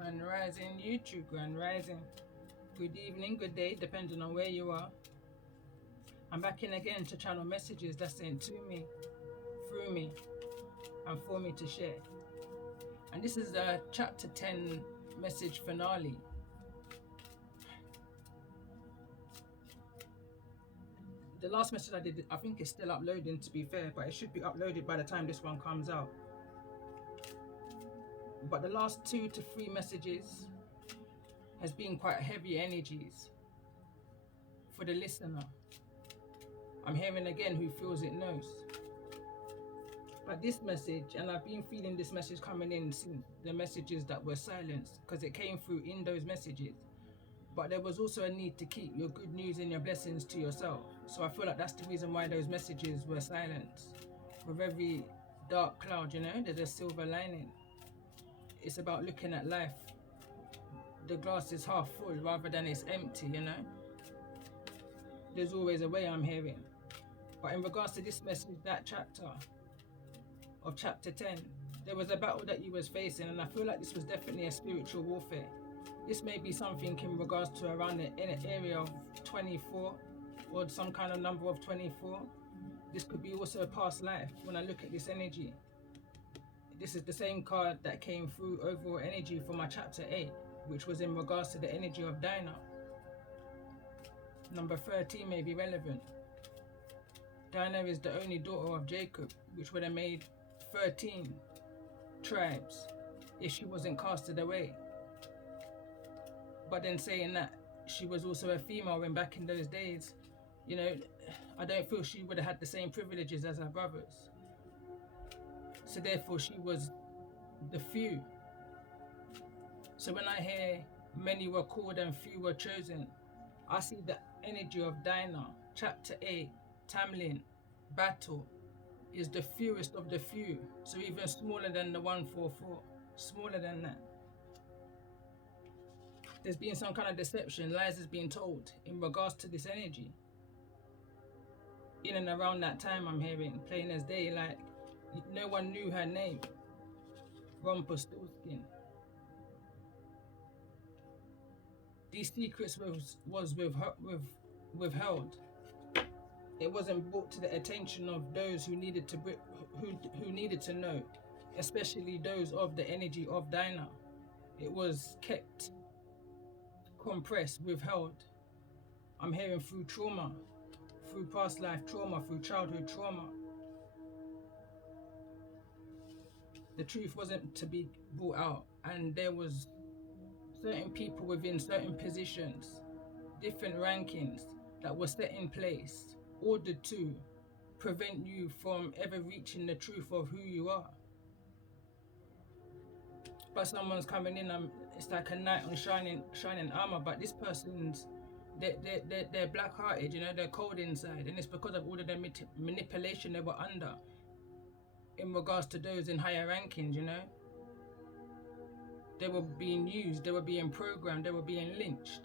Grand Rising YouTube, Grand Rising. Good evening, good day, depending on where you are. I'm back in again to channel messages that's sent to me, through me, and for me to share. And this is the chapter 10 message finale. The last message I did, I think is still uploading, to be fair, but it should be uploaded by the time this one comes out. But the last 2 to 3 messages has been quite heavy energies for the listener. I'm hearing again, who feels it knows. But this message, and I've been feeling this message coming in since the messages that were silenced, because it came through in those messages. But there was also a need to keep your good news and your blessings to yourself. So I feel like that's the reason why those messages were silenced. With every dark cloud, you know, there's a silver lining. It's about looking at life. The glass is half full rather than it's empty, you know. There's always a way, I'm hearing. But in regards to this message, that chapter of chapter 10, there was a battle that you was facing, and I feel like this was definitely a spiritual warfare. This may be something in regards to around the area of 24 or some kind of number of 24. This could be also a past life when I look at this energy. This is the same card that came through overall energy for my chapter 8, which was in regards to the energy of Dinah. Number 13 may be relevant. Dinah is the only daughter of Jacob, which would have made 13 tribes if she wasn't casted away. But then saying that, she was also a female when back in those days, you know, I don't feel she would have had the same privileges as her brothers. So therefore she was the few. So when I hear many were called and few were chosen, I see the energy of Dinah, chapter 8, Tamlin, battle, is the fewest of the few. So even smaller than the 144, smaller than that. There's been some kind of deception, lies is being told in regards to this energy. In and around that time, I'm hearing, plain as day, like no one knew her name. Rumpelstiltskin. These secrets was withheld. It wasn't brought to the attention of those who needed to who needed to know, especially those of the energy of Dinah. It was kept, compressed, withheld. I'm hearing through trauma, through past life trauma, through childhood trauma. The truth wasn't to be brought out, and there was certain people within certain positions, different rankings that were set in place, ordered to prevent you from ever reaching the truth of who you are. But someone's coming in and it's like a knight on shining armor, but this person's they're black-hearted, you know, they're cold inside, and it's because of all of the manipulation they were under in regards to those in higher rankings, you know. They were being used, they were being programmed, they were being lynched.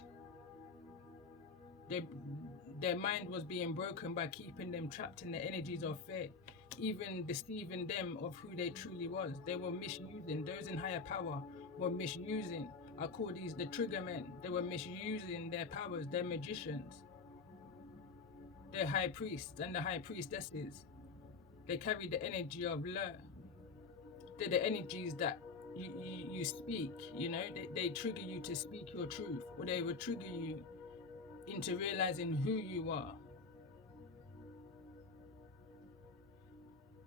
Their mind was being broken by keeping them trapped in the energies of fear, even deceiving them of who they truly was. They were misusing, those in higher power were misusing. I call these the trigger men. They were misusing their powers, their magicians, their high priests and the high priestesses. They carry the energy of Lur. They're the energies that you speak, you know, they trigger you to speak your truth, or they will trigger you into realizing who you are.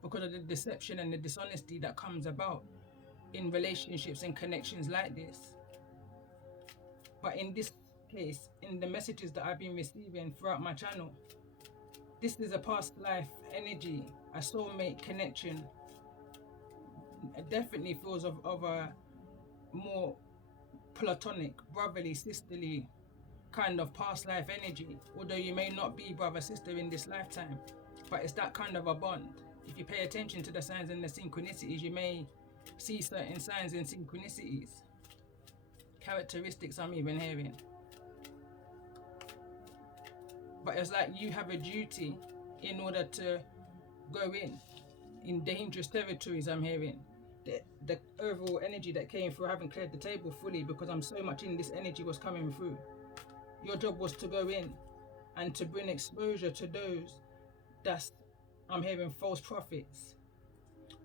Because of the deception and the dishonesty that comes about in relationships and connections like this. But in this case, in the messages that I've been receiving throughout my channel, this is a past life energy, a soulmate connection. It definitely feels of a more Plotonic, brotherly, sisterly kind of past life energy. Although you may not be brother, sister in this lifetime, but it's that kind of a bond. If you pay attention to the signs and the synchronicities, you may see certain signs and synchronicities. Characteristics I'm even hearing. But it's like you have a duty in order to go in dangerous territories, I'm hearing. the overall energy that came through. I haven't cleared the table fully because I'm so much in this energy was coming through. Your job was to go in and to bring exposure to those that's, I'm hearing, false prophets,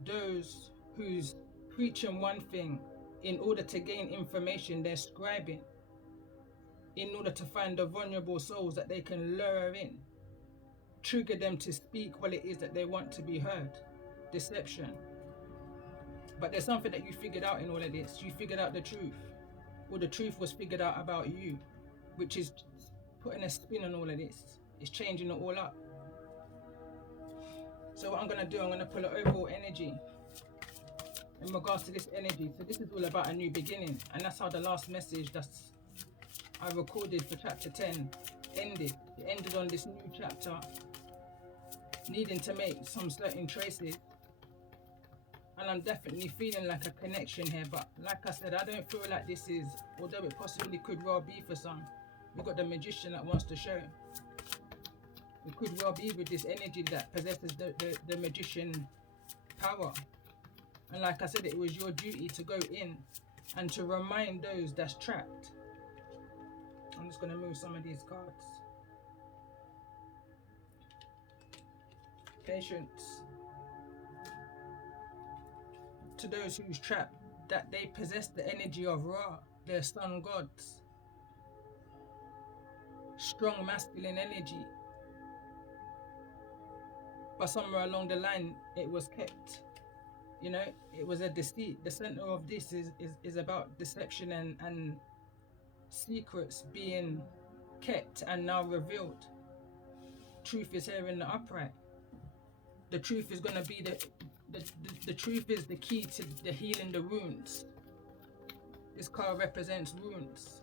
those who's preaching one thing in order to gain information. They're scribing in order to find the vulnerable souls that they can lure in, trigger them to speak what it is that they want to be heard. Deception. But there's something that you figured out in all of this. You figured out the truth, or the truth was figured out about you, which is putting a spin on all of this. It's changing it all up. So what I'm going to do, I'm going to pull an overall energy in regards to this energy. So this is all about a new beginning, and that's how the last message that's I recorded for chapter 10 ended. It ended on this new chapter needing to make some certain traces, and I'm definitely feeling like a connection here. But like I said, I don't feel like this is, although it possibly could well be for some, we've got the magician that wants to show. It could well be with this energy that possesses the magician power. And like I said, it was your duty to go in and to remind those that's trapped. I'm just going to move some of these cards. Patience. To those who's trapped, that they possess the energy of Ra, their sun gods. Strong masculine energy. But somewhere along the line, it was kept. You know, it was a deceit. The center of this is about deception and secrets being kept and now revealed. Truth is here in the upright. The truth is going to be the truth is the key to the healing the wounds. This card represents wounds.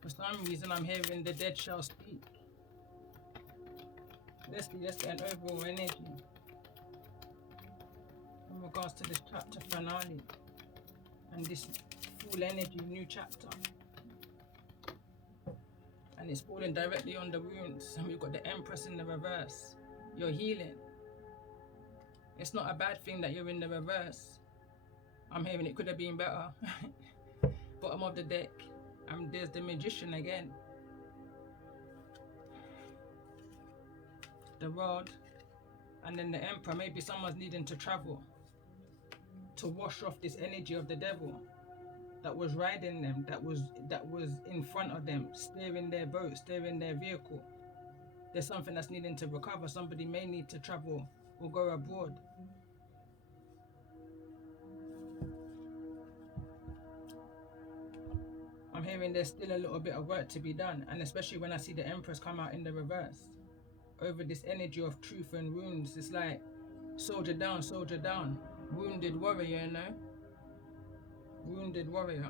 For some reason, I'm hearing the dead shall speak. Let's get an overall energy in regards to this chapter finale and this full energy new chapter. And it's falling directly on the wounds, and we've got the Empress in the reverse. You're healing. It's not a bad thing that you're in the reverse. I'm hearing it could have been better. Bottom of the deck, and there's the Magician again. The Rod, and then the Emperor. Maybe someone's needing to travel to wash off this energy of the devil that was riding them, that was in front of them, steering their boat, steering their vehicle. There's something that's needing to recover. Somebody may need to travel or go abroad. I'm hearing there's still a little bit of work to be done, and especially when I see the Empress come out in the reverse over this energy of truth and wounds. It's like soldier down, wounded warrior, you know, wounded warrior.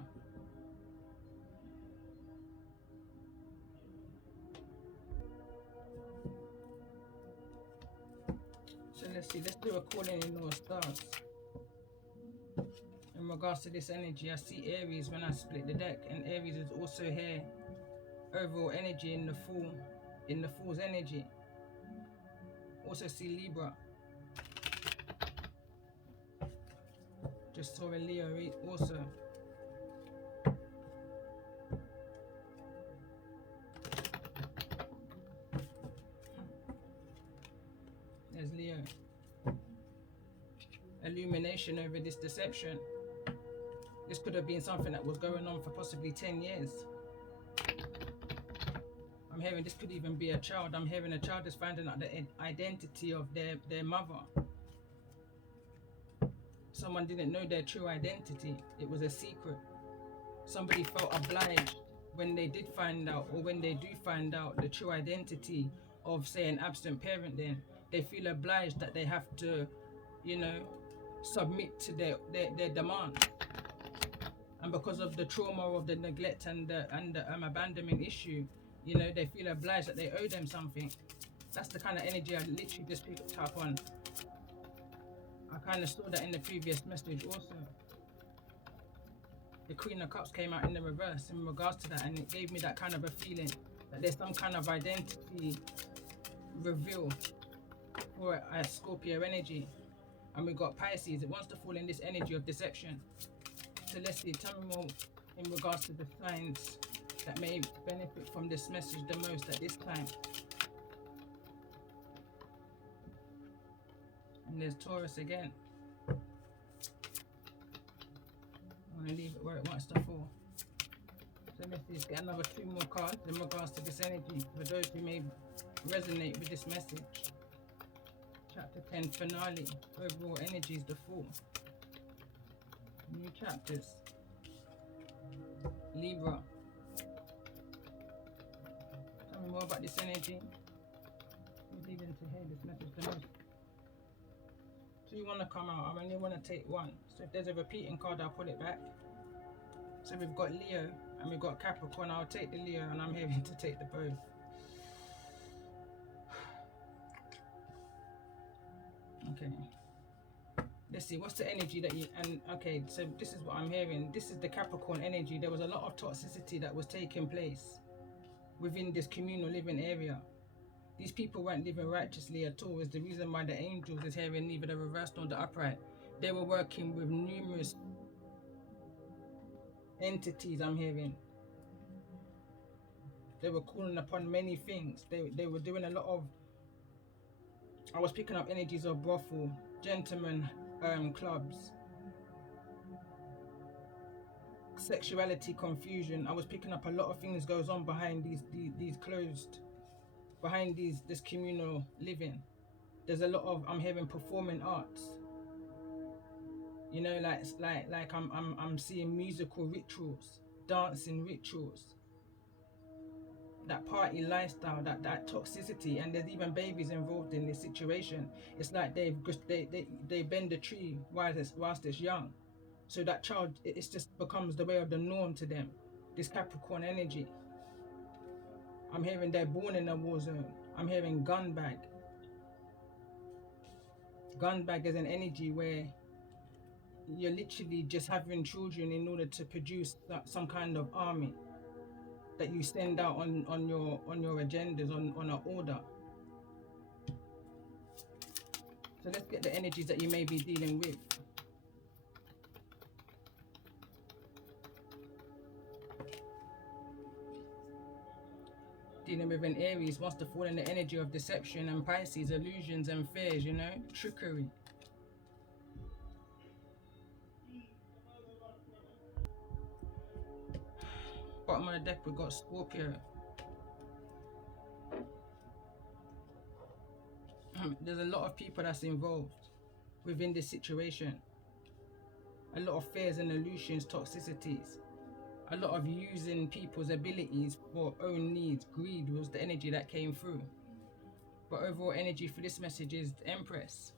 So let's see, let's do a calling in all stars. In regards to this energy, I see Aries when I split the deck, and Aries is also here. Overall energy in the fool's energy. Also see Libra. Just saw a Leo also. There's Leo. Illumination over this deception. This could have been something that was going on for possibly 10 years. I'm hearing this could even be a child. I'm hearing a child is finding out the identity of their mother. Someone didn't know their true identity. It was a secret. Somebody felt obliged when they did find out, or when they do find out the true identity of, say, an absent parent, then they feel obliged that they have to, you know, submit to their demands. And because of the trauma of the neglect and the abandonment issue, you know, they feel obliged that they owe them something. That's the kind of energy I literally just picked up on. I kind of saw that in the previous message also. The Queen of Cups came out in the reverse in regards to that, and it gave me that kind of a feeling that there's some kind of identity reveal for a Scorpio energy. And we got Pisces. It wants to fall in this energy of deception. So let's see, tell me more in regards to the signs that may benefit from this message the most at this time. And there's Taurus again. I want to leave it where it wants to fall. So let's get another 2 more cards in regards to this energy for those who may resonate with this message. Chapter 10 finale. Overall energies, the Fool. New chapters. Libra. Tell me more about this energy. Who's needing to hear this message the most? 2 want to come out. I only want to take 1. So if there's a repeating card, I'll put it back. So we've got Leo and we've got Capricorn. I'll take the Leo and I'm having to take the both. Okay. Let's see, what's the energy that you, and okay, so this is what I'm hearing. This is the Capricorn energy. There was a lot of toxicity that was taking place within this communal living area. These people weren't living righteously at all. Is the reason why the angels is hearing neither the reversed nor the upright. They were working with numerous entities, I'm hearing. They were calling upon many things. They were doing a lot of, I was picking up energies of brothel, gentlemen, clubs, sexuality confusion. I was picking up a lot of things goes on behind these closed, behind this communal living. There's a lot of, I'm hearing performing arts. You know, like I'm seeing musical rituals, dancing rituals, that party lifestyle, that toxicity, and there's even babies involved in this situation. It's like they bend the tree whilst it's young, so that child, it just becomes the way of the norm to them. This Capricorn energy. I'm hearing they're born in a war zone. I'm hearing gun bag. Gun bag is an energy where you're literally just having children in order to produce some kind of army that you send out on your agendas, on an order. So let's get the energies that you may be dealing with. Dealing with an Aries wants to fall in the energy of deception and Pisces, illusions and fears, you know, trickery. Bottom of the deck, we've got Scorpio. There's a lot of people that's involved within this situation. A lot of fears and illusions, toxicities. A lot of using people's abilities for own needs. Greed was the energy that came through. But overall energy for this message is the Empress.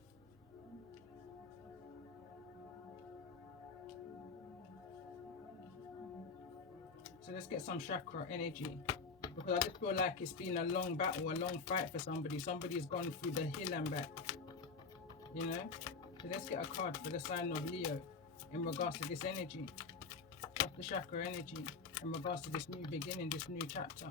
So let's get some chakra energy, because I just feel like it's been a long battle, a long fight for somebody. Somebody's gone through the hill and back, you know? So let's get a card for the sign of Leo in regards to this energy. What's the chakra energy in regards to this new beginning, this new chapter?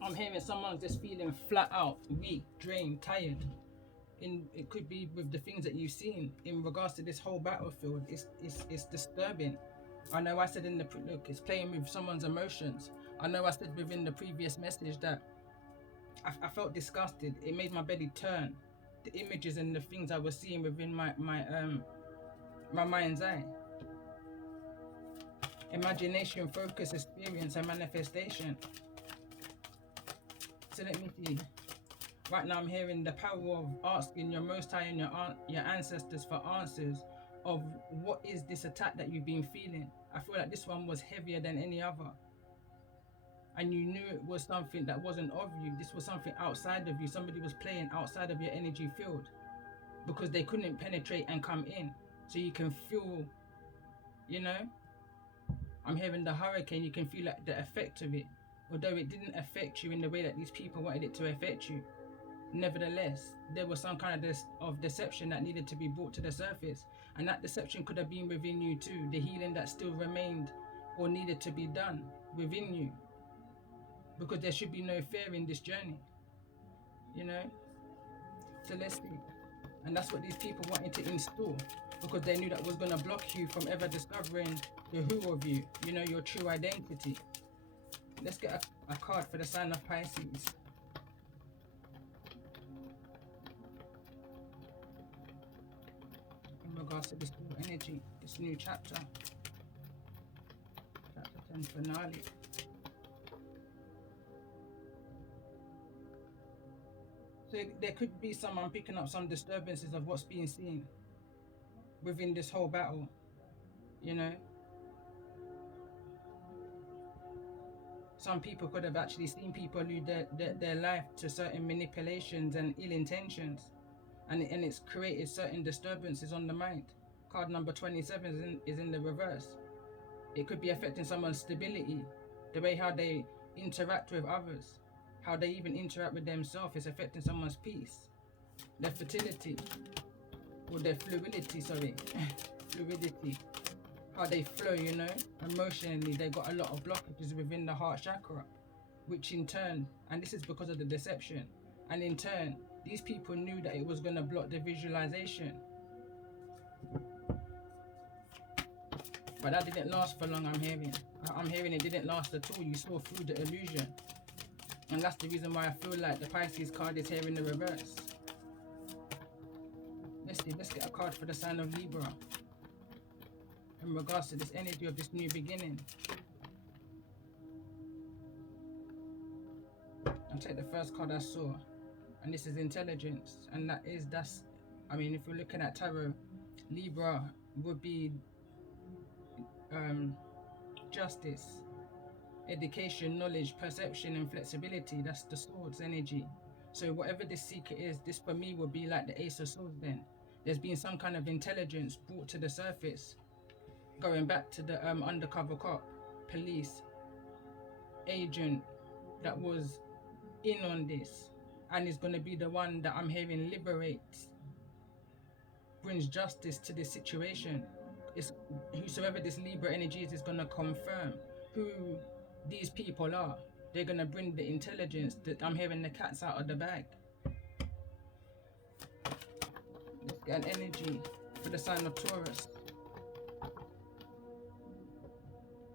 I'm hearing someone's just feeling flat out, weak, drained, tired. It could be with the things that you've seen in regards to this whole battlefield. It's disturbing. I know I said in the look, it's playing with someone's emotions. I know I said within the previous message that I felt disgusted. It made my belly turn. The images and the things I was seeing within my mind's eye. Imagination, focus, experience, and manifestation. So let me see. Right now I'm hearing the power of asking your Most High and your ancestors for answers of what is this attack that you've been feeling. I feel like this one was heavier than any other. And you knew it was something that wasn't of you. This was something outside of you. Somebody was playing outside of your energy field because they couldn't penetrate and come in. So you can feel, you know, I'm hearing the hurricane. You can feel like the effect of it. Although it didn't affect you in the way that these people wanted it to affect you. Nevertheless, there was some kind of deception that needed to be brought to the surface. And that deception could have been within you too. The healing that still remained or needed to be done within you. because there should be no fear in this journey, you know. So let's see. And that's what these people wanted to install, because they knew that was going to block you from ever discovering the who of you, you know, your true identity. Let's get a card for the sign of Pisces. In regards to this new energy, this new chapter. Chapter 10 finale. So there could be someone picking up some disturbances of what's being seen within this whole battle, you know. Some people could have actually seen people lose their life to certain manipulations and ill intentions, and it's created certain disturbances on the mind. Card number 27 is in the reverse. It could be affecting someone's stability, the way how they interact with others, how they even interact with themselves is affecting someone's peace, their fertility, or their fluidity, fluidity, how they flow, you know, emotionally. They got a lot of blockages within the heart chakra, which in turn, and this is because of the deception, and in turn, these people knew that it was going to block the visualization. But that didn't last for long, I'm hearing it didn't last at all. You saw through the illusion. And that's the reason why I feel like the Pisces card is here in the reverse. Let's see, let's get a card for the sign of Libra in regards to this energy of this new beginning. I'll take the first card I saw, and this is intelligence, and I mean, if we're looking at tarot, Libra would be justice, education, knowledge, perception, and flexibility. That's the swords energy. So whatever this secret is, this for me would be like the Ace of Swords. Then there's been some kind of intelligence brought to the surface, going back to the undercover cop, police, agent that was in on this, and is going to be the one that I'm hearing liberates, brings justice to this situation. It's whosoever this Libra energy is going to confirm who these people are. They're going to bring the intelligence that I'm hearing the cat's out of the bag. Let's get an energy for the sign of Taurus.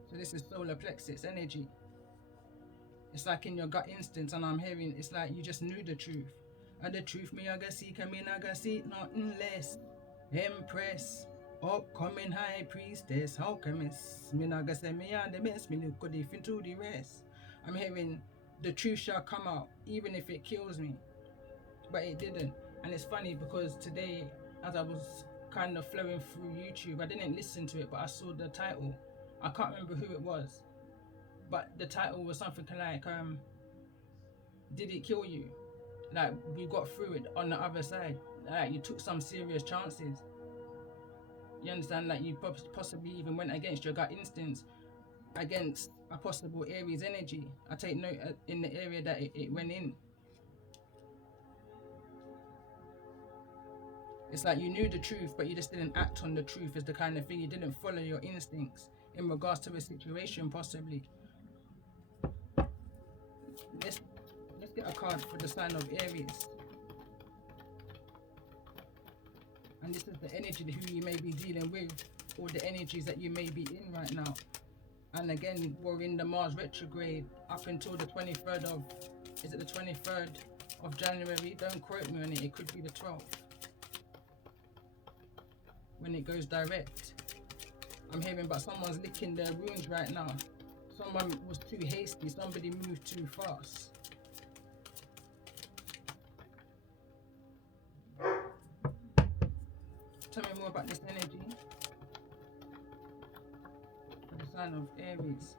So this is solar plexus energy. It's like in your gut instinct, and I'm hearing it's like you just knew the truth. And the truth me I ga seek, and me I ga seek nothing less. Empress, upcoming high priestess, alchemist. Me I ga say me are the best, me look good if into the rest. I'm hearing the truth shall come out, even if it kills me. But it didn't. And it's funny because today, as I was kind of flowing through YouTube, I didn't listen to it, but I saw the title. I can't remember who it was, but the title was something like, did it kill you? Like, you got through it on the other side. Like, you took some serious chances. You understand? Like, you possibly even went against your gut instincts, against a possible Aries energy. I take note in the area that it went in. It's like you knew the truth, but you just didn't act on the truth, is the kind of thing. You didn't follow your instincts in regards to a situation, possibly. Let's get a card for the sign of Aries. And this is the energy who you may be dealing with, or the energies that you may be in right now. And again, we're in the Mars retrograde up until the 23rd of, is it the 23rd of January? Don't quote me on it, it could be the 12th. When it goes direct. I'm hearing about someone's licking their wounds right now. Someone was too hasty, somebody moved too fast. Tell me more about this energy for the sign of Aries.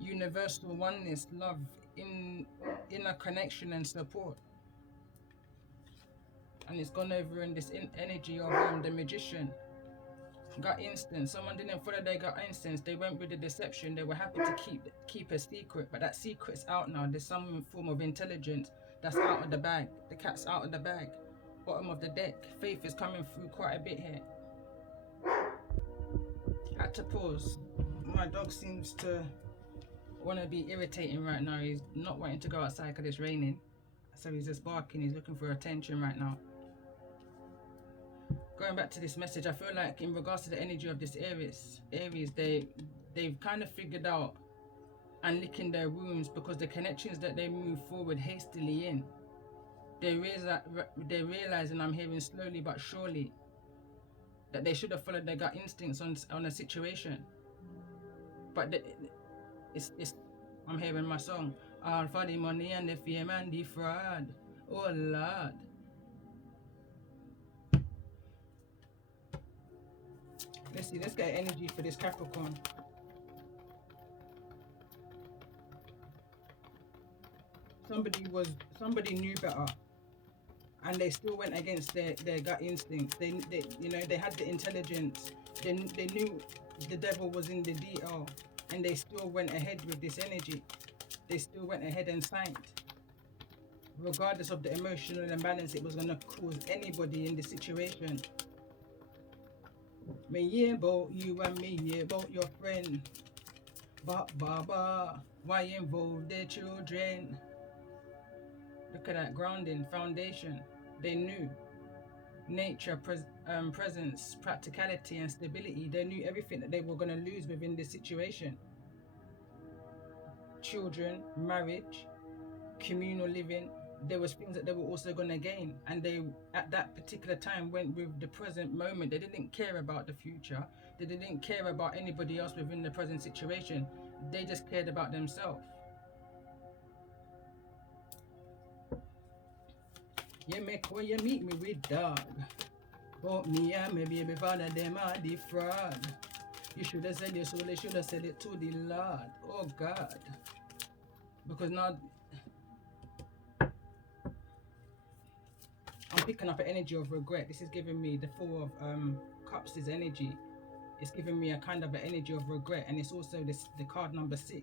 Universal oneness, love, inner connection and support. And it's gone over in this energy of the magician. Gut instinct. Someone didn't follow their gut instincts. They went with the deception. They were happy to keep a secret, but that secret's out now. There's some form of intelligence that's out of the bag. The cat's out of the bag. Bottom of the deck. Faith is coming through quite a bit here. Had to pause. My dog seems to want to be irritating right now. He's not wanting to go outside because it's raining. So he's just barking. He's looking for attention right now. Going back to this message, I feel like in regards to the energy of this Aries, they've kind of figured out and licking their wounds, because the connections that they move forward hastily in, they're realizing, I'm hearing slowly but surely, that they should have followed their gut instincts on a situation. But it's I'm hearing my song, all for the money and the fame and the fraud. Oh Lord. Let's see, let's get energy for this Capricorn. Somebody knew better, and they still went against their gut instincts. They they had the intelligence. They knew the devil was in the detail, and they still went ahead with this energy. They still went ahead and signed, regardless of the emotional imbalance it was gonna cause anybody in the situation. Me yeah about you and me yeah about your friend. But Baba, why involve their children? Look at that grounding foundation. They knew nature, presence, practicality, and stability. They knew everything that they were going to lose within this situation. Children, marriage, communal living. There was things that they were also going to gain, and they at that particular time went with the present moment. They didn't care about the future. They didn't care about anybody else within the present situation. They just cared about themselves. You make where you meet me with dog. But me and my baby father, them are the fraud. You should have said your soul, they should have said it to the Lord. Oh God. Because now I'm picking up an energy of regret. This is giving me the Four of Cups' energy. It's giving me a kind of an energy of regret, and it's also the card number 6,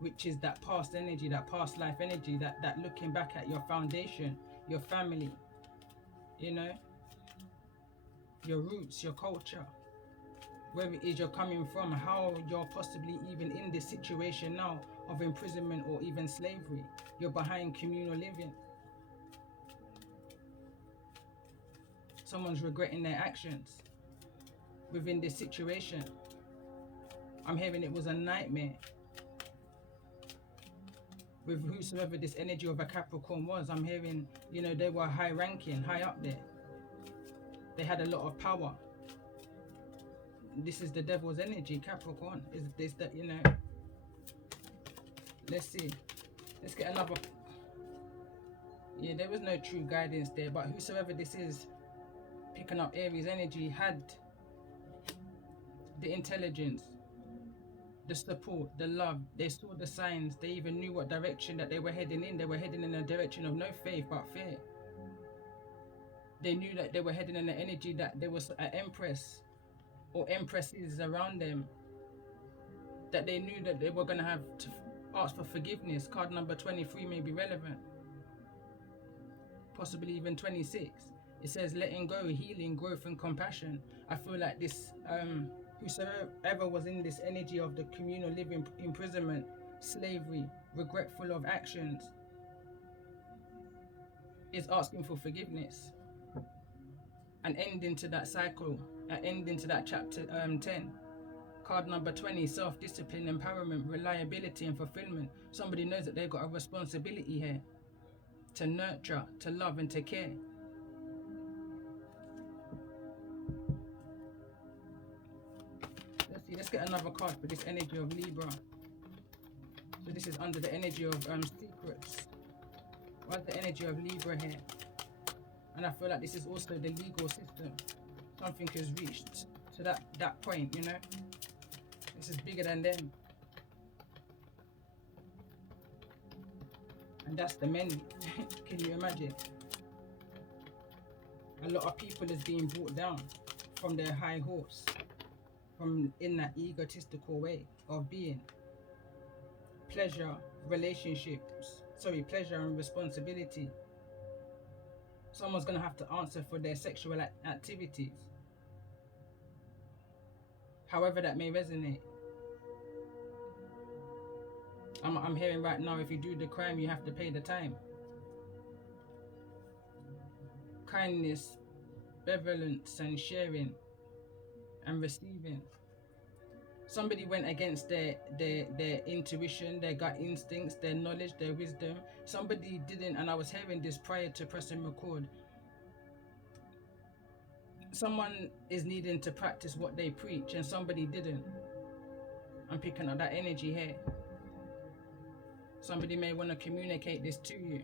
which is that past energy, that past life energy, that looking back at your foundation, your family, your roots, your culture, where it is you're coming from, how you're possibly even in this situation now of imprisonment or even slavery. You're behind communal living. Someone's regretting their actions within this situation. I'm hearing it was a nightmare. With whosoever this energy of a Capricorn was, I'm hearing, they were high ranking, high up there. They had a lot of power. This is the devil's energy, Capricorn. Is this that, Let's see. Let's get another. Yeah, there was no true guidance there, but whosoever this is picking up Aries energy had the intelligence, the support, the love. They saw the signs. They even knew what direction that they were heading in. They were heading in a direction of no faith but fear. They knew that they were heading in the energy that there was an empress or empresses around them, that they knew that they were going to have to ask for forgiveness. Card number 23 may be relevant, possibly even 26. It says letting go, healing, growth, and compassion. I feel like this whosoever was in this energy of the communal living, imprisonment, slavery, regretful of actions, is asking for forgiveness and ending to that cycle, ending to that chapter 10. Card number 20, self-discipline, empowerment, reliability, and fulfillment. Somebody knows that they've got a responsibility here to nurture, to love, and to care. Let's see, let's get another card for this energy of Libra. So this is under the energy of secrets. What's the energy of Libra here? And I feel like this is also the legal system. Something has reached to that point, This is bigger than them. And that's the many. Can you imagine? A lot of people is being brought down from their high horse, from in that egotistical way of being. Pleasure, pleasure and responsibility. Someone's going to have to answer for their sexual activities, however that may resonate. I'm hearing right now, if you do the crime, you have to pay the time. Kindness, benevolence, and sharing and receiving. Somebody went against their intuition, their gut instincts, their knowledge, their wisdom. Somebody didn't, and I was hearing this prior to pressing record. Someone is needing to practice what they preach, and somebody didn't. I'm picking up that energy here. Somebody may want to communicate this to you.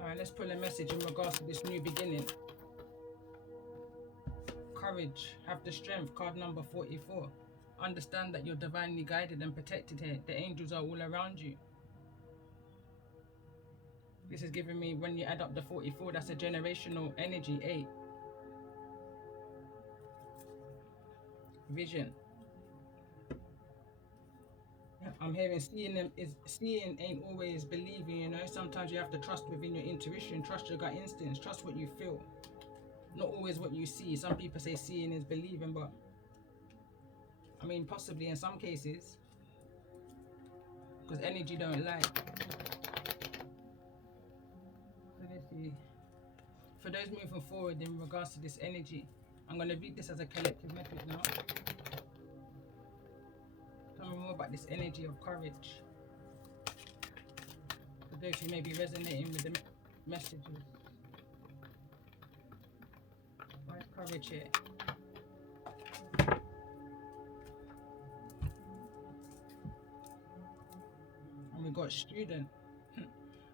Alright, let's pull a message in regards to this new beginning. Courage, have the strength, card number 44. Understand that you're divinely guided and protected here. The angels are all around you. This is giving me, when you add up the 44, that's a generational energy. 8. Vision. I'm hearing seeing ain't always believing, you know. Sometimes you have to trust within your intuition, trust your gut instincts, trust what you feel. Not always what you see. Some people say seeing is believing, but I mean possibly in some cases, because energy don't lie. So let's see. For those moving forward in regards to this energy, I'm going to read this as a collective message now. Tell me more about this energy of courage. For those who may be resonating with the messages. Why is courage here? And we got student.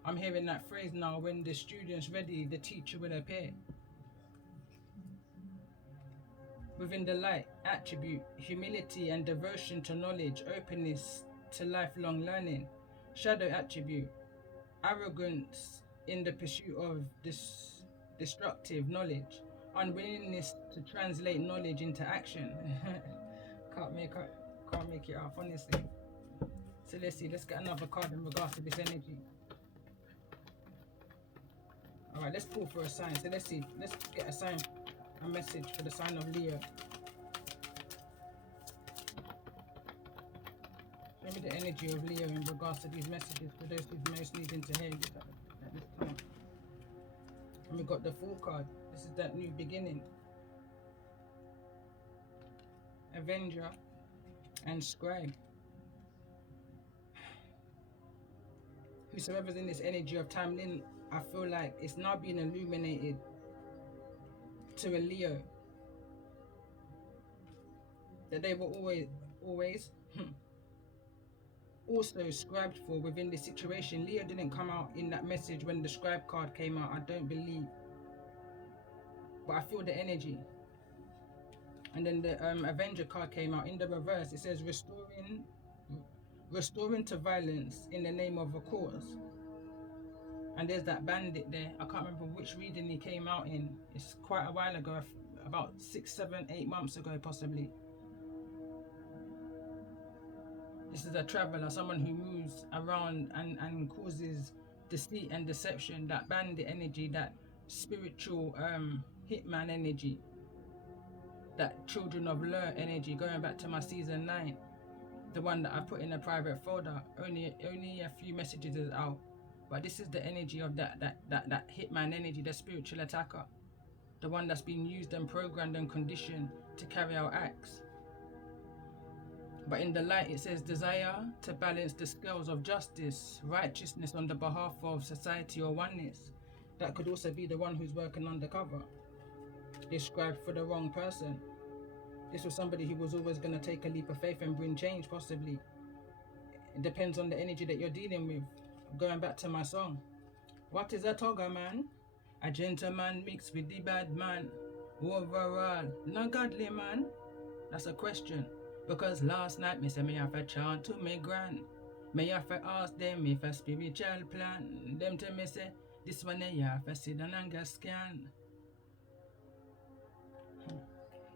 I'm hearing that phrase now, when the student's ready, the teacher will appear. Within the light, attribute, humility and devotion to knowledge, openness to lifelong learning. Shadow attribute, arrogance in the pursuit of destructive knowledge, unwillingness to translate knowledge into action. can't make it up, honestly. So let's see, let's get another card in regards to this energy. Alright, let's pull for a sign. So let's see, let's get a sign, a message for the sign of Leo. Show me the energy of Leo in regards to these messages for those who's most needing to hear this at this time. And we got the Fool card. This is that new beginning. Avenger and Scribe. Whosoever's in this energy of timeline, I feel like it's now being illuminated to a Leo that they were always also scribed for within this situation. Leo didn't come out in that message when the scribe card came out, I don't believe, but I feel the energy. And then the Avenger card came out in the reverse. It says restoring to violence in the name of a cause. And there's that bandit there. I can't remember which reading he came out in. It's quite a while ago, about 6, 7, 8 months ago possibly. This is a traveler, someone who moves around and causes deceit and deception, that bandit energy, that spiritual hitman energy, that children of Lur energy, going back to my season 9, the one that I put in a private folder. Only a few messages is out, but this is the energy of that hitman energy, the spiritual attacker, the one that's been used and programmed and conditioned to carry out acts. But in the light it says desire to balance the scales of justice, righteousness on the behalf of society or oneness. That could also be the one who's working undercover. Described for the wrong person. This was somebody who was always going to take a leap of faith and bring change, possibly. It depends on the energy that you're dealing with. Going back to my song. What is a togger man? A gentleman mixed with the bad man. Overall, not godly man? That's a question. Because last night me say me have a chant to me grand. Me have to ask them if a spiritual plan. Them tell me say, this one you have to sit down and get scan.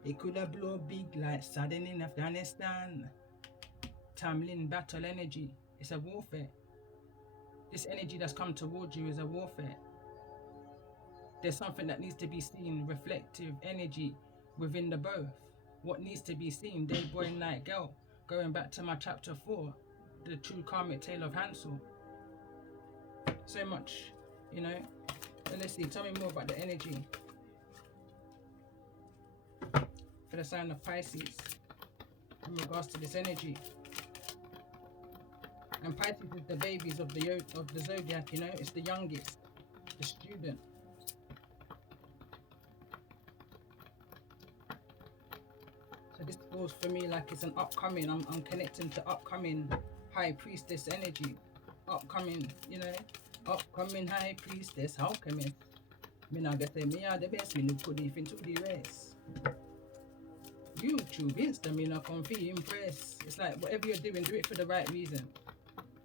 It could have blown big like Saddam in Afghanistan. Tamlin battle energy. It's a warfare. This energy that's come towards you is a warfare. There's something that needs to be seen, reflective energy within the both. what needs to be seen, day boy, night girl. Going back to my chapter 4, the true karmic tale of Hansel. So much, you know. So let's see, tell me more about the energy for the sign of Pisces in regards to this energy. And Pisces is the babies of the zodiac, you know. It's the youngest, the student. So this feels for me like it's an upcoming. I'm connecting to upcoming high priestess energy. Upcoming, you know, upcoming high priestess alchemist. Me not get say me are the best. Me look good if into the rest. YouTube, Insta, me not come feel impress. It's like whatever you're doing, do it for the right reason.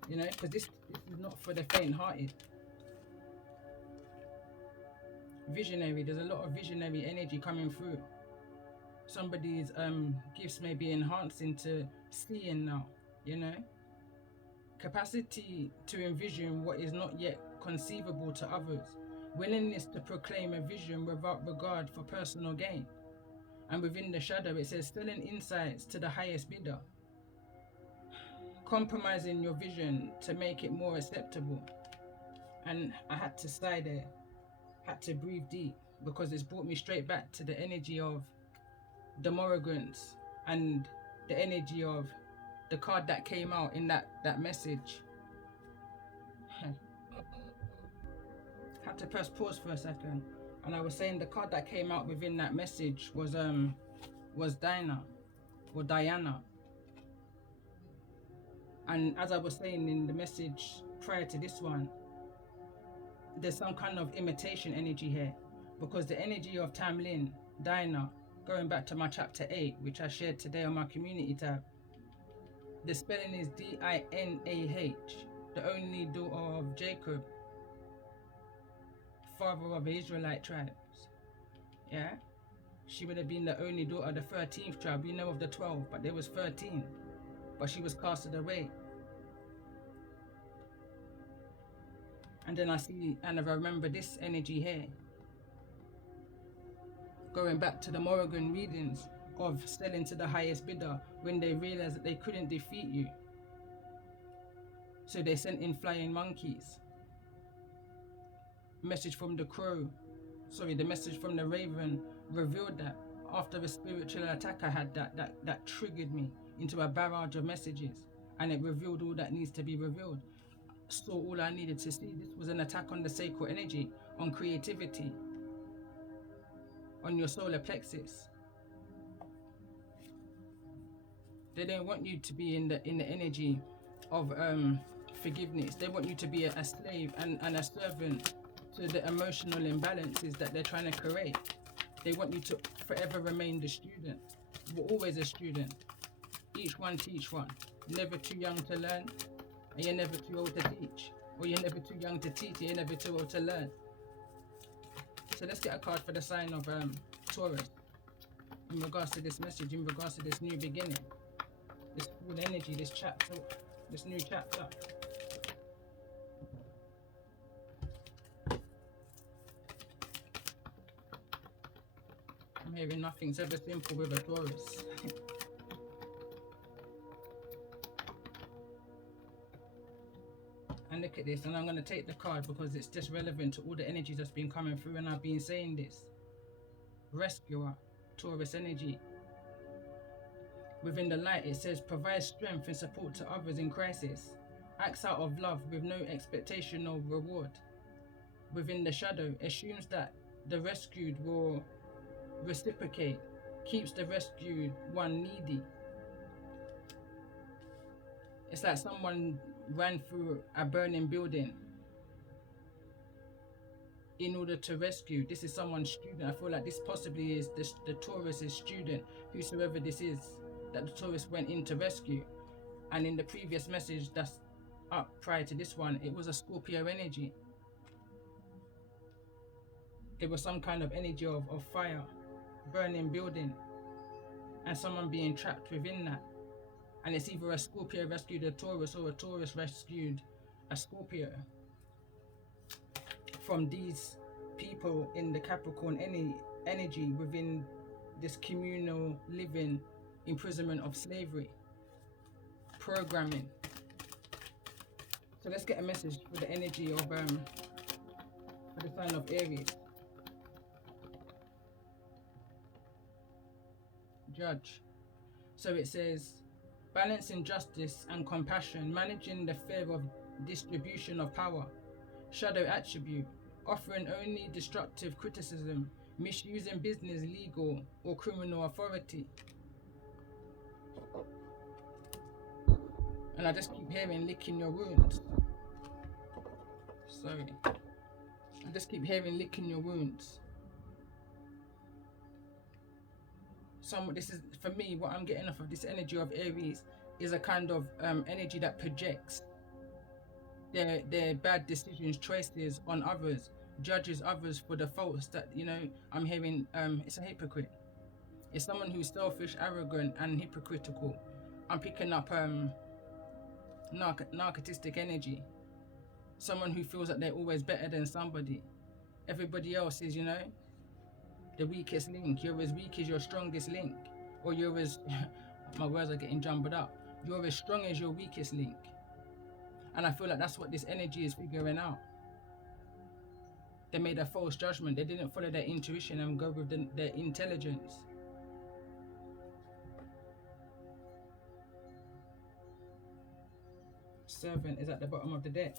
You know, because this is not for the faint-hearted. Visionary. There's a lot of visionary energy coming through. Somebody's gifts may be enhancing to seeing now, you know. Capacity to envision what is not yet conceivable to others. Willingness to proclaim a vision without regard for personal gain. And within the shadow it says selling insights to the highest bidder. Compromising your vision to make it more acceptable. And I had to sigh there, had to breathe deep, because it's brought me straight back to the energy of the Morrigan's and the energy of the card that came out in that message. Had to press pause for a second, and I was saying the card that came out within that message was Diana, or Diana. And as I was saying in the message prior to this one, there's some kind of imitation energy here, because the energy of Tamlin, Diana, going back to my chapter 8, which I shared today on my community tab, the spelling is Dinah, the only daughter of Jacob, father of the Israelite tribes. Yeah, she would have been the only daughter of the 13th tribe. We know of the 12, but there was 13, but she was casted away. And then I see, and I remember this energy here, going back to the Morrigan readings of selling to the highest bidder when they realized that they couldn't defeat you. So they sent in flying monkeys. Message from the crow, the message from the raven revealed that after a spiritual attack I had that triggered me into a barrage of messages, and it revealed all that needs to be revealed. Saw all I needed to see. This was an attack on the sacred energy, on creativity, on your solar plexus. They don't want you to be in the energy of forgiveness. They want you to be a slave and a servant to the emotional imbalances that they're trying to create. They want you to forever remain the student. We're always a student. Each one teach one. Never too young to learn, and you're never too old to teach. Or you're never too young to teach, and you're never too old to learn. So let's get a card for the sign of Taurus in regards to this message, in regards to this new beginning, this full energy, this chapter, this new chapter. I'm hearing nothing's ever simple with a Taurus. And look at this, and I'm going to take the card because it's just relevant to all the energies that's been coming through, and I've been saying this. Rescuer, Taurus energy. Within the light it says provide strength and support to others in crisis. Acts out of love with no expectation or reward. Within the shadow assumes that the rescued will reciprocate, keeps the rescued one needy. It's like someone ran through a burning building in order to rescue. This is someone's student. I feel like this possibly is the Taurus's student, whosoever this is, that the Taurus went in to rescue. And in the previous message that's up prior to this one, it was a Scorpio energy. There was some kind of energy of fire, burning building, and someone being trapped within that. And it's either a Scorpio rescued a Taurus, or a Taurus rescued a Scorpio from these people in the Capricorn energy within this communal living, imprisonment of slavery, programming. So let's get a message for the energy of for the sign of Aries. Judge. So it says, balancing justice and compassion, managing the fair of distribution of power. Shadow attribute, offering only destructive criticism, misusing business, legal, or criminal authority. And I just keep hearing licking your wounds. Sorry. I just keep hearing licking your wounds. This is, for me, what I'm getting off of this energy of Aries is a kind of energy that projects their bad decisions, choices on others, judges others for the faults that, I'm hearing. It's a hypocrite. It's someone who's selfish, arrogant, and hypocritical. I'm picking up narcissistic energy. Someone who feels that they're always better than somebody. Everybody else is, the weakest link. You're as weak as your strongest link. Or you're as, my words are getting jumbled up. You're as strong as your weakest link. And I feel like that's what this energy is figuring out. They made a false judgment. They didn't follow their intuition and go with their intelligence. Servant is at the bottom of the deck.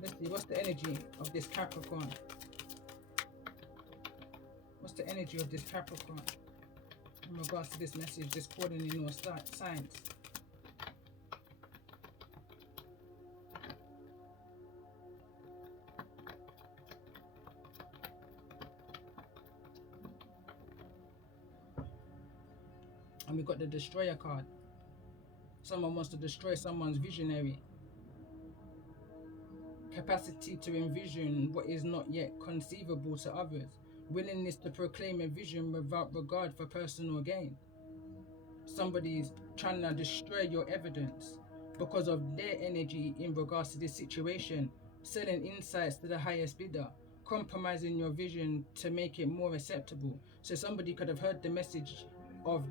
Let's see, what's the energy of this Capricorn? What's the energy of this Capricorn in regards to this message, this calling in your signs? And we got the Destroyer card. Someone wants to destroy someone's visionary capacity to envision what is not yet conceivable to others, willingness to proclaim a vision without regard for personal gain. Somebody's trying to destroy your evidence because of their energy in regards to this situation, selling insights to the highest bidder, compromising your vision to make it more acceptable. So somebody could have heard the message of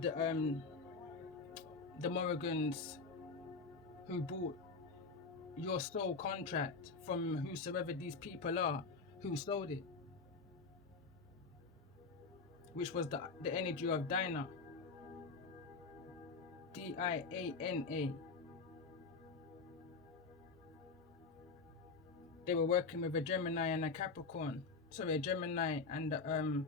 the Morrigans who bought your soul contract from whosoever these people are who sold it, which was the energy of Dinah, Diana. They were working with a Gemini and a Capricorn, sorry, a Gemini and a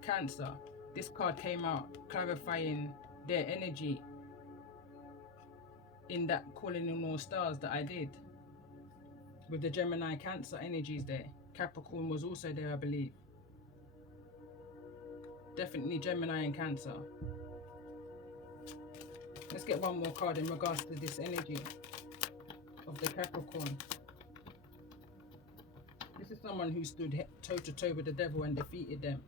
Cancer. This card came out clarifying their energy in that calling in all stars that I did with the Gemini Cancer energies there. Capricorn was also there, I believe. Definitely Gemini and Cancer. Let's get one more card in regards to this energy of the Capricorn. This is someone who stood toe to toe with the devil and defeated them,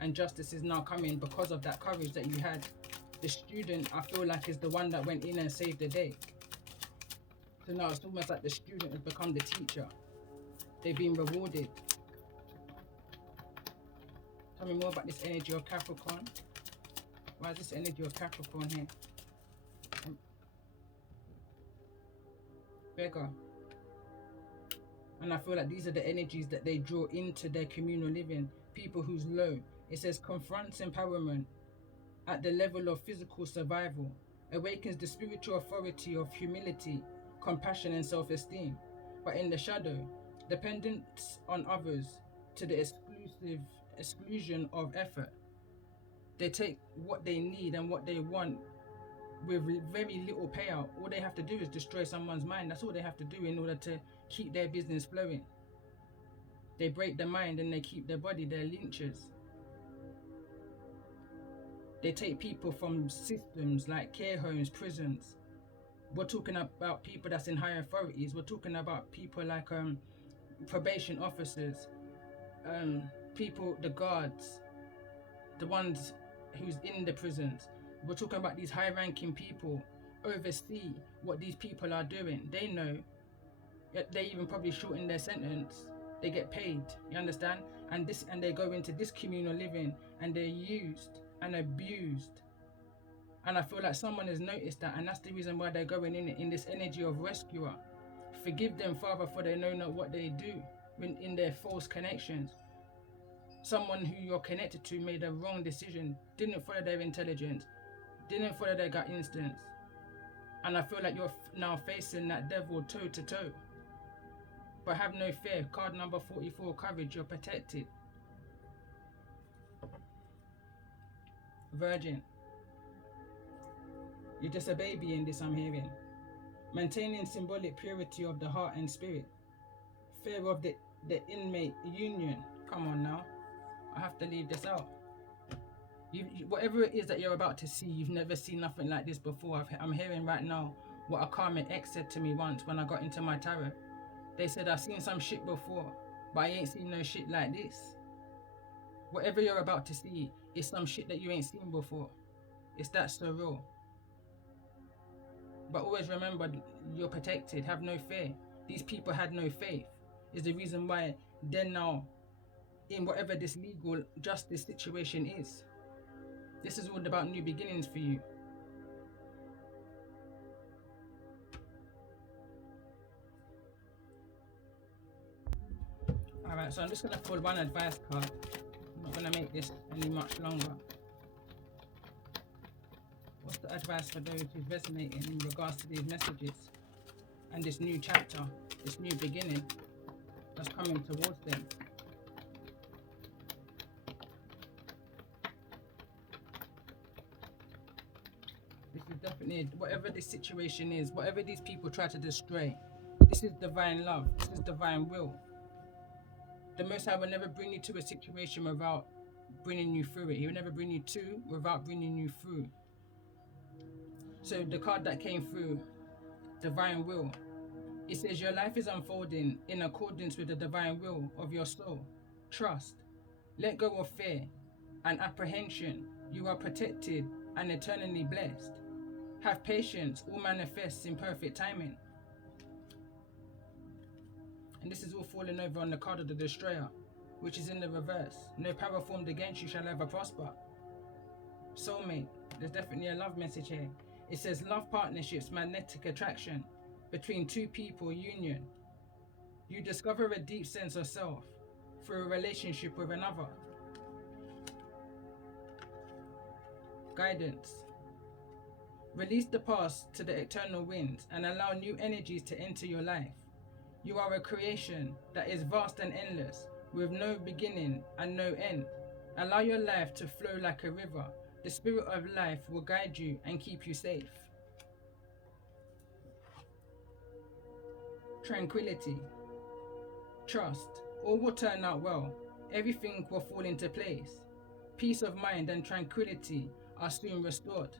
and justice is now coming because of that courage that you had. The student, I feel like, is the one that went in and saved the day. So now it's almost like the student has become the teacher. They've been rewarded. Tell me more about this energy of Capricorn. Why is this energy of Capricorn here? Beggar. And I feel like these are the energies that they draw into their communal living. People who's low. It says confronts empowerment at the level of physical survival, awakens the spiritual authority of humility, compassion and self-esteem. But in the shadow, dependence on others to the exclusion of effort. They take what they need and what they want with very little payout. All they have to do is destroy someone's mind. That's all they have to do in order to keep their business flowing. They break the mind and they keep their body. They're lynchers. They take people from systems like care homes, prisons. We're talking about people that's in higher authorities. We're talking about people like probation officers, people, the guards, the ones who's in the prisons. We're talking about these high-ranking people oversee what these people are doing. They know. They even probably shorten their sentence. They get paid. You understand? and they go into this communal living and they're used and abused. And I feel like someone has noticed that, and that's the reason why they're going in this energy of rescuer. Forgive them, Father, for they know not what they do in their false connections. Someone who you're connected to made a wrong decision, didn't follow their intelligence, didn't follow their gut instincts. And I feel like you're now facing that devil toe to toe. But have no fear. Card number 44, courage. You're protected. Virgin. You're just a baby in this, I'm hearing. Maintaining symbolic purity of the heart and spirit. Fear of the inmate union. Come on now. I have to leave this out. Whatever it is that you're about to see, you've never seen nothing like this before. I'm hearing right now what a karmic ex said to me once when I got into my tarot. They said, I've seen some shit before, but I ain't seen no shit like this. Whatever you're about to see is some shit that you ain't seen before. It's that surreal. But always remember, you're protected. Have no fear. These people had no faith. Is the reason why they're now in whatever this legal justice situation is. This is all about new beginnings for you. Alright, so I'm just going to pull one advice card. I'm not going to make this any much longer. What's the advice for those who's resonating in regards to these messages and this new chapter, this new beginning that's coming towards them? This is definitely, whatever this situation is, whatever these people try to destroy, this is divine love, this is divine will. The Most High will never bring you to a situation without bringing you through it. He will never bring you to without bringing you through. So the card that came through, divine will, it says your life is unfolding in accordance with the divine will of your soul. Trust. Let go of fear and apprehension. You are protected and eternally blessed. Have patience. All manifests in perfect timing. And this is all falling over on the card of the Destroyer, which is in the reverse. No power formed against you shall ever prosper. Soulmate. There's definitely a love message here. It says love partnerships, magnetic attraction between two people, union. You discover a deep sense of self through a relationship with another. Guidance. Release the past to the eternal winds and allow new energies to enter your life. You are a creation that is vast and endless, with no beginning and no end. Allow your life to flow like a river. The spirit of life will guide you and keep you safe. Tranquility. Trust. All will turn out well. Everything will fall into place. Peace of mind and tranquility are soon restored.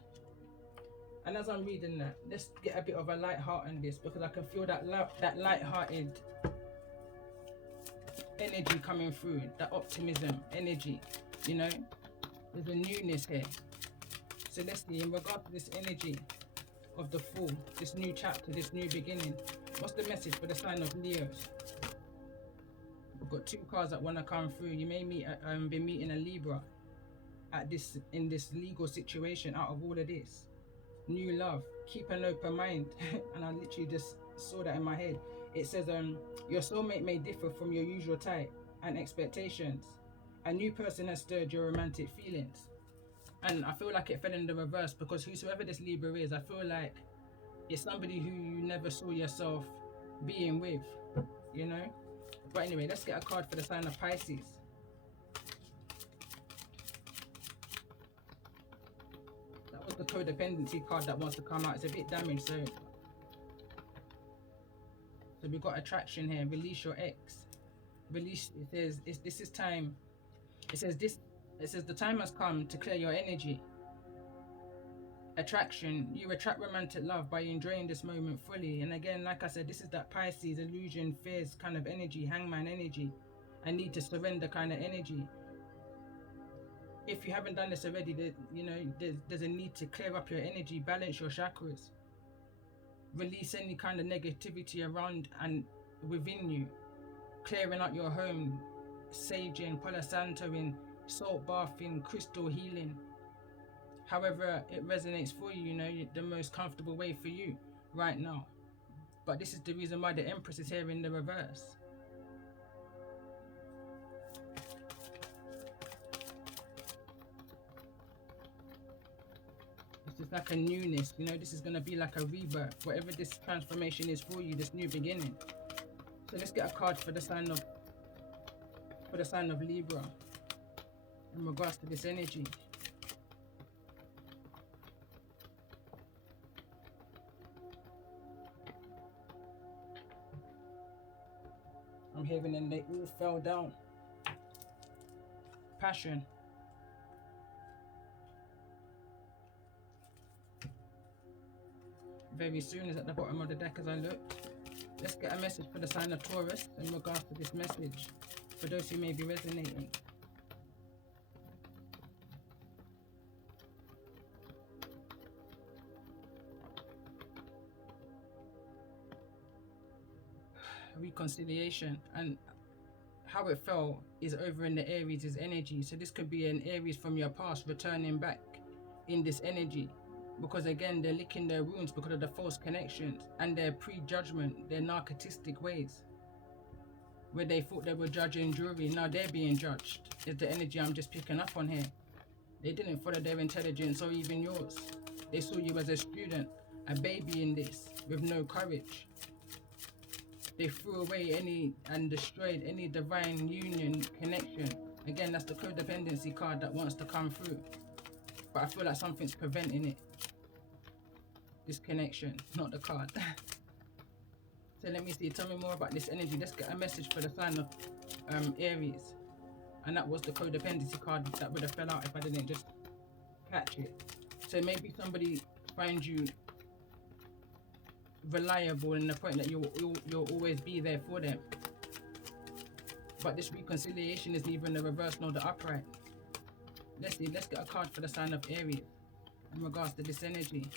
And as I'm reading that, let's get a bit of a light heart on this, because I can feel that light-hearted energy coming through, that optimism energy, you know? There's a newness here. So let's see, in regard to this energy of the Fool, this new chapter, this new beginning, what's the message for the sign of Leos? We've got two cards that want to come through. You may be meeting a Libra in this legal situation out of all of this. New love, keep an open mind. And I literally just saw that in my head. It says your soulmate may differ from your usual type and expectations. A new person has stirred your romantic feelings. And I feel like it fell in the reverse, because whosoever this Libra is, I feel like it's somebody who you never saw yourself being with, you know? But anyway, let's get a card for the sign of Pisces. That was the codependency card that wants to come out. It's a bit damaged, so we've got attraction here. Release your ex. Release. It says this is time. It says the time has come to clear your energy. Attraction. You attract romantic love by enjoying this moment fully. And again, like I said, this is that Pisces illusion, fears kind of energy, hangman energy. I need to surrender kind of energy. If you haven't done this already, there's a need to clear up your energy, balance your chakras, release any kind of negativity around and within you, clearing out your home, saging, Palo Santoing, salt bathing, crystal healing. However it resonates for you, you know, the most comfortable way for you right now. But this is the reason why the Empress is here in the reverse. This is like a newness, you know, this is going to be like a rebirth. Whatever this transformation is for you, this new beginning. So let's get a card for the sign of Libra in regards to this energy. I'm hearing and they all fell down. Passion. Very soon is at the bottom of the deck as I look. Let's get a message for the sign of Taurus in regards to this message, for those who may be resonating. Reconciliation, and how it fell is over in the Aries' energy. So this could be an Aries from your past returning back in this energy, because again they're licking their wounds because of the false connections and their prejudgment, their narcissistic ways, where they thought they were judge and jury. Now they're being judged, is the energy I'm just picking up on here. They didn't follow their intelligence or even yours. They saw you as a student, a baby in this, with no courage. They threw away any and destroyed any divine union connection. Again, that's the codependency card that wants to come through. But I feel like something's preventing it. This connection, not the card. So let me see, tell me more about this energy. Let's get a message for the sign of Aries. And that was the codependency card that would have fell out if I didn't just catch it. So maybe somebody finds you reliable in the point that you'll always be there for them. But this reconciliation is neither in the reverse nor the upright. Let's see, let's get a card for the sign of Aries in regards to this energy.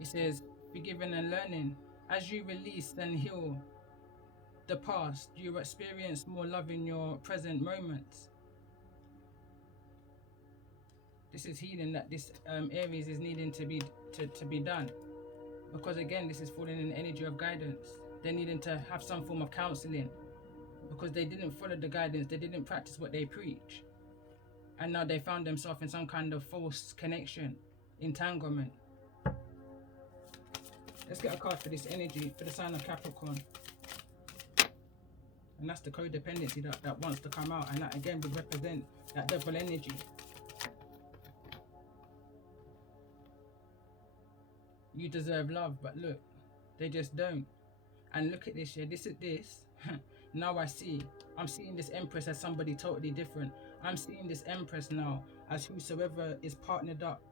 It says, forgiving and learning. As you release and heal the past, you experience more love in your present moments. This is healing that this Aries is needing to be done. Because again, this is falling in the energy of guidance. They're needing to have some form of counseling, because they didn't follow the guidance, they didn't practice what they preach. And now they found themselves in some kind of false connection, entanglement. Let's get a card for this energy, for the sign of Capricorn. And that's the codependency that wants to come out. And that again would represent that devil energy. You deserve love, but look, they just don't. And look at this here, this is this. Now I see, I'm seeing this Empress as somebody totally different. I'm seeing this Empress now as whosoever is partnered up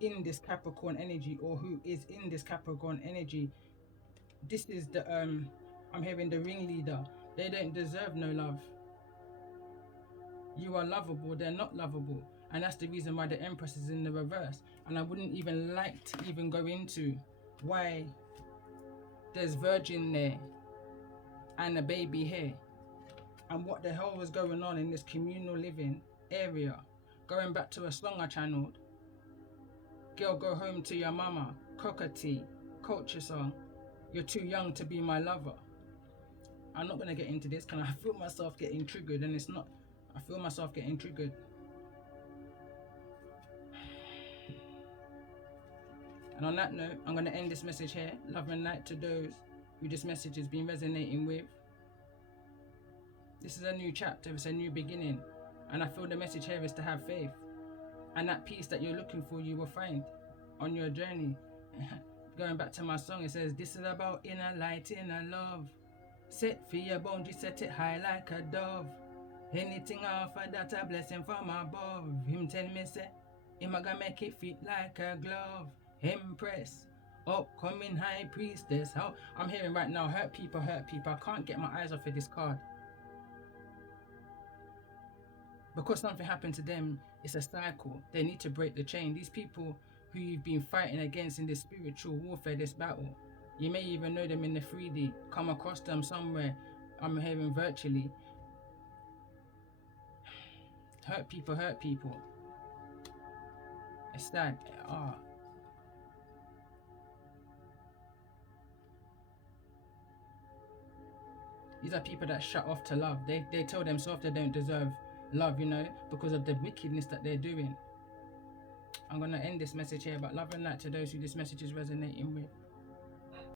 in this Capricorn energy, or who is in this Capricorn energy. This is the I'm hearing the ringleader. They don't deserve no love. You are lovable, they're not lovable. And that's the reason why the Empress is in the reverse. And I wouldn't even like to even go into why there's virgin there and a baby here, and what the hell was going on in this communal living area. Going back to a song I channeled, Girl Go Home to Your Mama, Cockatee, culture song, You're Too Young to Be My Lover. I'm not going to get into this because I feel myself getting triggered, and it's not, I feel myself getting triggered. And on that note, I'm going to end this message here. Love and light to those who this message has been resonating with. This is a new chapter, it's a new beginning. And I feel the message here is to have faith. And that peace that you're looking for, you will find on your journey. Going back to my song, it says, this is about inner light, inner love. Set for your boundary, set it high like a dove. Anything offer that a blessing from above. Him tell me say, him a gonna make it fit like a glove. Empress, upcoming high priestess. How I'm hearing right now, hurt people, hurt people. I can't get my eyes off of this card. Because something happened to them, it's a cycle. They need to break the chain. These people who you've been fighting against in this spiritual warfare, this battle, You may even know them in the 3D, come across them somewhere. I'm hearing virtually. Hurt people hurt people. It's sad. These are people that shut off to love. They tell themselves they don't deserve love, you know, because of the wickedness that they're doing. I'm going to end this message here, but love and light to those who this message is resonating with.